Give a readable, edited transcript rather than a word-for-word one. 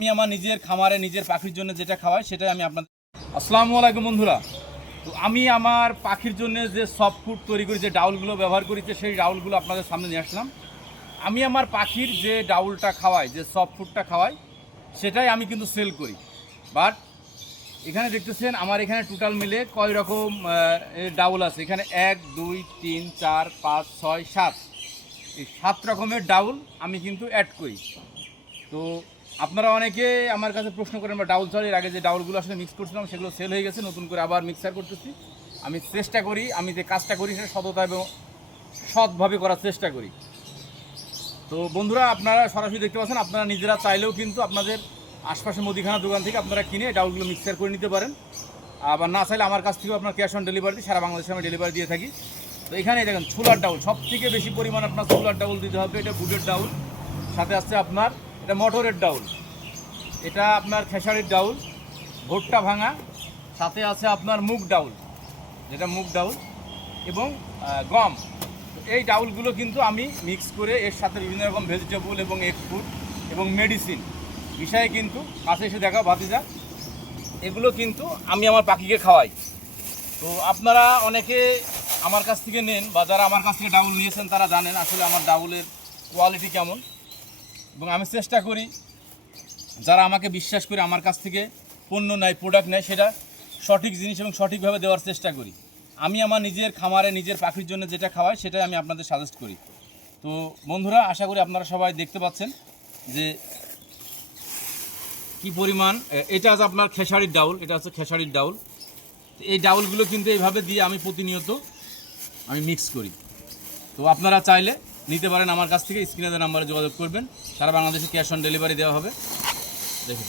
আমি আমার নিজের খামারে নিজের পাখির জন্য যেটা খাওয়াই সেটাই আমি আপনাদের। আসসালামু আলাইকুম বন্ধুরা। তো আমি আমার পাখির জন্য যে সফট ফুড তৈরি করি, যে ডাউলগুলো ব্যবহার করি, সেই ডাউলগুলো আপনাদের সামনে নিয়ে আসলাম। আমি আমার পাখির যে ডাউলটা খাওয়াই, যে সফট ফুডটা খাওয়াই, সেটাই আমি কিন্তু সেল করি। বাট এখানে দেখতেছেন আমার এখানে টোটাল মিলে কয় রকম ডাউল আছে। এখানে 1 2 3 4 5 6 7, এই 7 রকমের ডাউল আমি কিন্তু অ্যাড করি। তো আপনারা অনেকে আমার কাছে প্রশ্ন করেন, বা ডাউল ছাড়া এর আগে যে ডাউলগুলো আসলে মিক্স করছিলাম সেগুলো সেল হয়ে গেছে, নতুন করে আবার মিক্সার করতেছি। আমি চেষ্টা করি, আমি যে কাজটা করি সেটা সততা এবং সৎভাবে করার চেষ্টা করি। তো বন্ধুরা, আপনারা সরাসরি দেখতে পাচ্ছেন, আপনারা নিজেরা চাইলেও কিন্তু আপনাদের আশপাশের মুদিখানা দোকান থেকে আপনারা কিনে ডাউলগুলো মিক্সার করে নিতে পারেন। আবার না চাইলে আমার কাছ থেকেও আপনার ক্যাশ অন ডেলিভারি, সারা বাংলাদেশে আমি ডেলিভারি দিয়ে থাকি। তো এখানে দেখেন ছোলার ডাউল, সব থেকে বেশি পরিমাণ আপনার ছোলার ডাউল দিতে হবে। এটা বুটের ডাউল, সাথে আসছে আপনার এটা মটরের ডাউল, এটা আপনার খেসারির ডাউল, ভুট্টা ভাঙা, সাথে আছে আপনার মুগ ডাউল, যেটা মুগ ডাউল, এবং গম। এই ডাউলগুলো কিন্তু আমি মিক্স করে এর সাথে বিভিন্ন রকম ভেজিটেবল এবং এগ ফুড এবং মেডিসিন বিষয়ে কিন্তু কাছে এসে দেখা ভাতিজা, এগুলো কিন্তু আমি আমার পাখিকে খাওয়াই। তো আপনারা অনেকে আমার কাছ থেকে নেন, বা যারা আমার কাছ থেকে ডাউল নিয়েছেন তারা জানেন আসলে আমার ডাউলের কোয়ালিটি কেমন। এবং আমি চেষ্টা করি যারা আমাকে বিশ্বাস করে আমার কাছ থেকে পণ্য নেয়, প্রোডাক্ট নেয়, সেটা সঠিক জিনিস এবং সঠিকভাবে দেওয়ার চেষ্টা করি। আমি আমার নিজের খামারে নিজের পাখির জন্য যেটা খাওয়াই সেটাই আমি আপনাদের সাজেস্ট করি। তো বন্ধুরা, আশা করি আপনারা সবাই দেখতে পাচ্ছেন যে কি পরিমাণ। এটা আছে আপনার খেসারির ডাউল, এটা হচ্ছে খেসারির ডাউল। এই ডাউলগুলো কিন্তু এইভাবে দিয়ে আমি প্রতিনিয়ত আমি মিক্স করি। তো আপনারা চাইলে নিতে পারেন আমার কাছ থেকে, স্ক্রিনে দেওয়া নাম্বারে যোগাযোগ করবেন, সারা বাংলাদেশে ক্যাশ অন ডেলিভারি দেওয়া হবে। দেখে